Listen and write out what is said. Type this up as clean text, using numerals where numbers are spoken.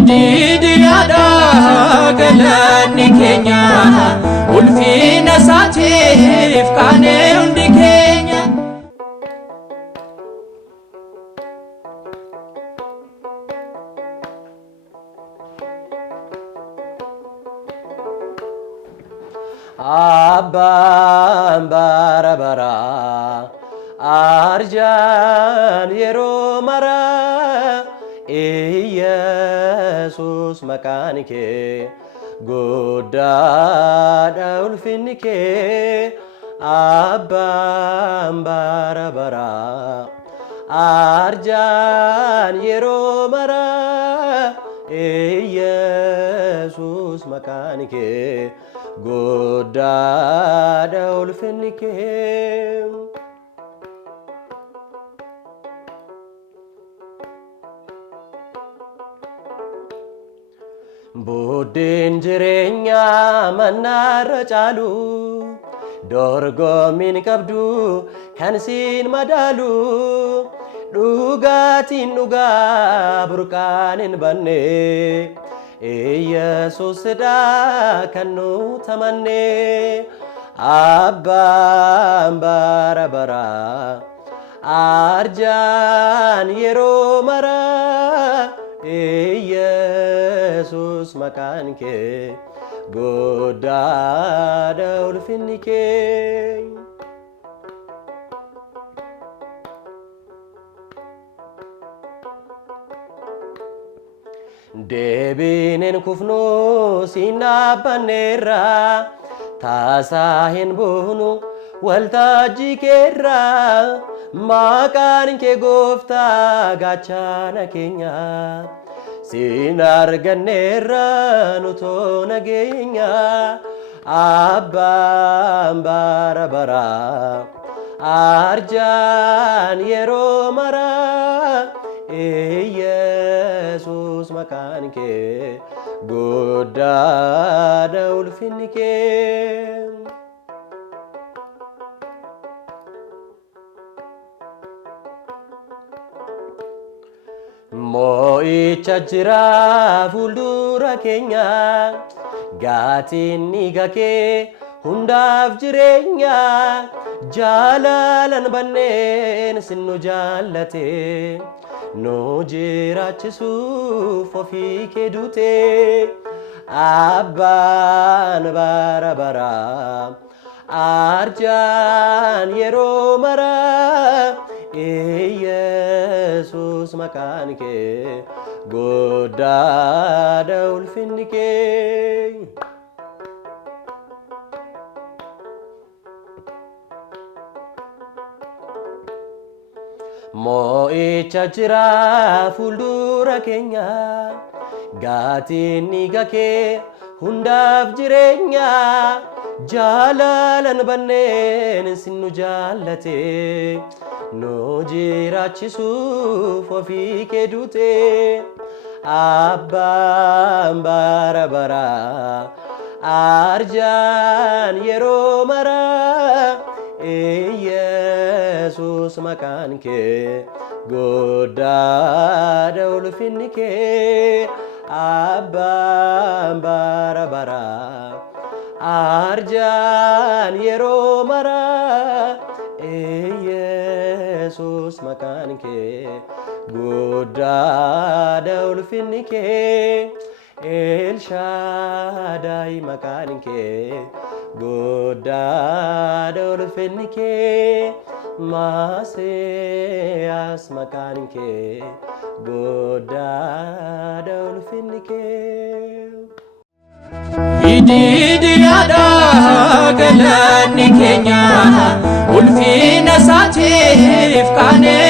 Ididiyaadha galanni keenya ulfina isaatiif qaanee hundi keenya. Abbaan bara bara arjaan yeroo maraa Yesus maqaan kee guddaadha ulfinni kee. Abbaan bara bara arjaan yeroo maraa Yesus maqaan kee guddaadha ulfinni kee. Buddeen jireenyaa mannaarra caalu dorgommiin qabdu kan siin madaalu. Dhugaatiin dhugaa burqaan hin banne Yesuusidha kan nuti amanne. Abbaan bara bara arjaan yeroo maraa Yesus maqaan kee guddaadha ulfinni kee. Deebiin kufnu siin dhaabbanneerra taasaa hin buunu waltajjii keerra. Maqaan kee gooftaa gaachana keenya siin arganneerra nutoo nageenya. Abbaan bara bara arjaan yeroo maraa Yesus maqaan kee guddaadha ulfinni kee. Mo'icha jira fuuldura keenya gaatiin dhiiga kee hundaaf jireenya. Jaalalan banneen sin nu jaallate nu jiraachisuuf ofii kee duute. Abbaan bara bara arjaan yeroo maraa Yesus maqaan kee guddaadha ulfinni kee. Mo'icha jira fuuldura keenya gaatiin dhiiga kee hundaaf jireenya. Jaalalan banneen sin nu jaallate nu jiraachisuuf ofii kee duute. Abbaan bara bara arjaan yeroo maraa Yesus maqaan kee guddaadha ulfinni kee. Abbaan bara bara arjaan yeroo maraa Yesus maqaan kee guddaadha ulfinni kee. Elshadai maqaan kee guddaadha ulfinni kee. Maasiyas maqaan kee guddaadha ulfinni kee. Ididiyaadha galanni keenya ulfina isaatiif qaanee